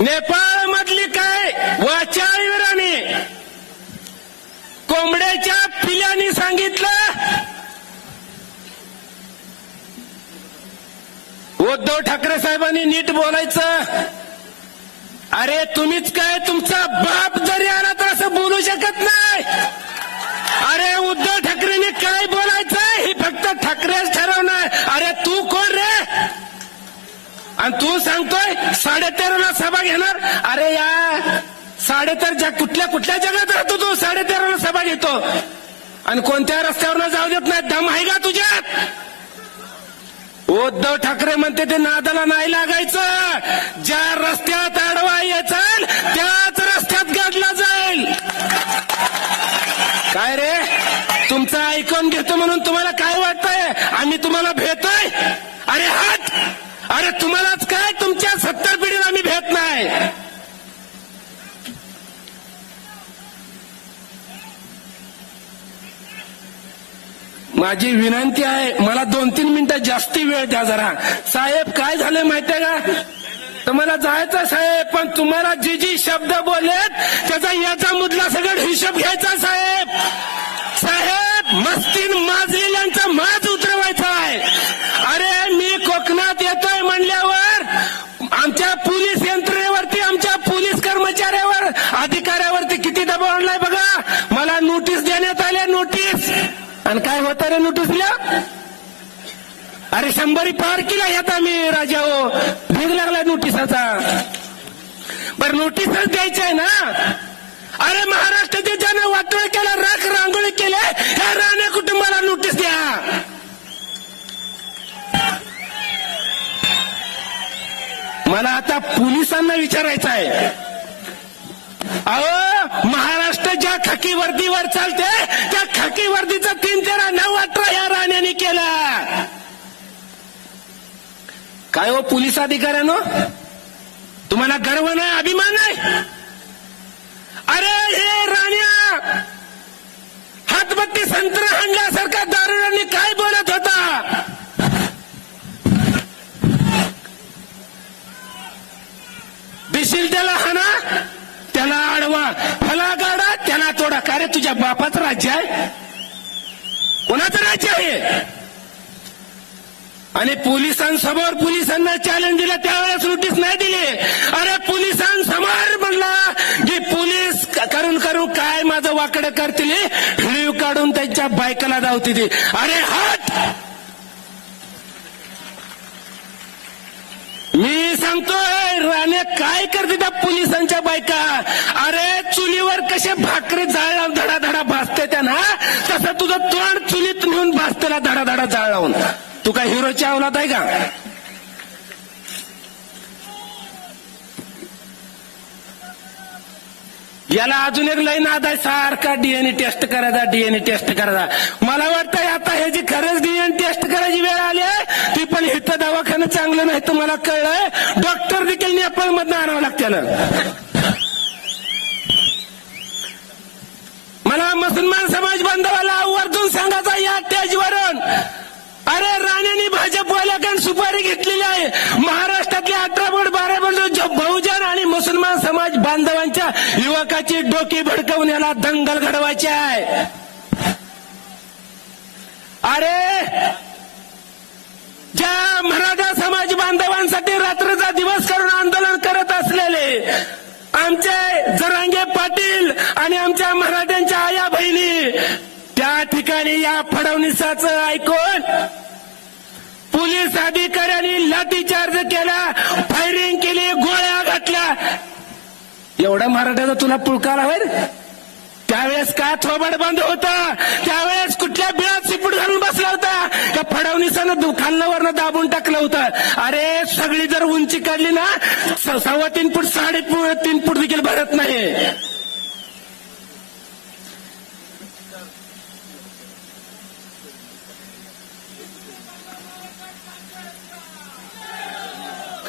नेपाळ मधली काय वाचाळवीराने कोंबड्याच्या पिल्याने सांगितलं उद्धव ठाकरे साहेबांनी नीट बोलायचं. अरे तुम्हीच काय तुमचा बाप जरी आला तर असं बोलू शकत नाही. अरे उद्धव ठाकरेंनी काय बोलायचं हे फक्त ठाकरेच ठरवणार अरे तू कोण रे आणि तू सांगतोय साडेतेराला सभा घेणार? अरे या साडेतेर जग कुठल्या कुठल्या जगात राहतो तू? साडेतेराला सभा घेतो. आणि कोणत्या रस्त्यावर जाऊ देत नाही? दम आहे का तुझ्यात? उद्धव ठाकरे म्हणते ते नादाला नाही लागायचं. ज्या रस्त्यात आडवा येचाल त्याच रस्त्यात गाडला जाईल. काय रे? तुमचं ऐकून घेतो म्हणून तुम्हाला काय वाटतंय? आम्ही तुम्हाला भेटतोय? अरे हात अरे तुम्हाला काय तुमच्या सत्तर पिढीला आम्ही भेट नाही माझी विनंती आहे मला दोन तीन मिनिटं जास्ती वेळ द्या जरा. साहेब काय झालं माहितीये का? तुम्हाला जायचं साहेब पण तुम्हाला जी जी शब्द बोलेत त्याचा याचा मुदला सगळं हिशोब घ्यायचा साहेब. साहेब मस्तीन माजलेला आणि काय होतं रे नोटीसला अरे शंभरी पार केला येत आम्ही राजा हो भीग लागला नोटिसाचा. बर नोटीसच द्यायची आहे ना? अरे महाराष्ट्राचे ज्यानं वाटोळ केला राख रांगोळी केले ह्या राणे कुटुंबाला नोटीस द्या. मला आता पोलिसांना विचारायचं आहे. अहो महाराज ज्या खाकी वर्दीवर चालते त्या खाकी वर्दीचा तीन तेरा नऊ अठरा या राण्याने केला. काय हो पोलीस अधिकाऱ्यानो? तुम्हाला गर्व नाही अभिमान आहे अरे हे राण्या हातबत्ती संत्र हाणल्यासारखा दारुड्यांनी काय बोलत होता? दिशील त्याला हाना त्याला आडवा फला गाडा त्याला तोडा का रे तुझ्या बापाचं राज्य आहे? कोणाचं राज्य आहे? आणि पोलिसांसमोर पोलिसांना चॅलेंज दिला त्यावेळेस नोटीस नाही दिली. अरे पोलिसांसमोर म्हणला की पोलीस करून करू काय माझं वाकडं करतील? व्हिडिओ काढून त्यांच्या बायकाला धावती ती अरे हात मी सांगतोय राणे काय करते त्या तसं चुलीत नेऊन भासतेला धडा धडा जाळ लावून. तू काय हिरोची अवलात आहे का? याला अजून एक लाईन नाद आहे. सारखा डीएनए टेस्ट करायचा डीएनए टेस्ट करायचा. मला वाटतंय आता हे जी खरंच डीएनए टेस्ट करायची वेळ आली आहे ती पण इथं दवाखानं चांगलं नाही तर मला कळलंय. डॉक्टर देखील नेपाळ मधनं आणावं लागतं मला मुसलमान महाराष्ट्रातल्या महाराष्ट्रातले अठरा बोर्ड बारा बोर्ड बहुजन आणि मुसलमान समाज बांधवांच्या युवकाची डोकी भडकवून याला दंगल घडवायची आहे. अरे! ज्या मराठा समाज बांधवांसाठी रात्रीचा दिवस करून आंदोलन करत असलेले आमचे जरांगे पाटील आणि आमच्या मराठ्यांच्या आया बहिणी त्या ठिकाणी या फडणवीसाचं ऐकून पोलीस अधिकाऱ्यांनी लाठीचार्ज केला फायरिंग केली गोळ्या घातल्या. एवढा मराठ्याचा तुला पुळकाला होईल त्यावेळेस का थोबड बंद होता? त्यावेळेस कुठल्या बिळात सिपूट घालून बसला होता? का फडणवीसानं दुखांनावरनं दाबून टाकलं होतं. अरे सगळी जर उंची काढली ना सव्वा तीन फूट साडे तीन फूट देखील भरत नाही.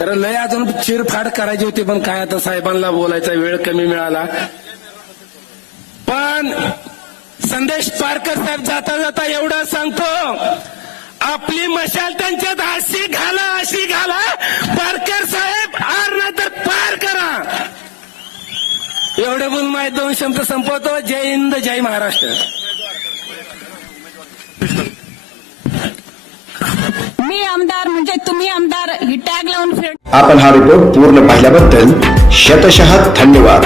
खरं लय अजून चिरफाड करायची होती पण काय आता साहेबांना बोलायचा वेळ कमी मिळाला. पण संदेश पारकर साहेब जाता जाता एवढा सांगतो आपली मशाल त्यांच्यात अशी घाला अशी घाला. पारकर साहेब आर नाही तर पार करा. एवढे बोलून माहीत दोन शब्द संपवतो. जय हिंद जय महाराष्ट्र. आम्ही आमदार म्हणजे तुम्ही आमदार ही टॅग लावून आपण हा रिपोर्ट पूर्ण पाहिल्याबद्दल शतशः धन्यवाद.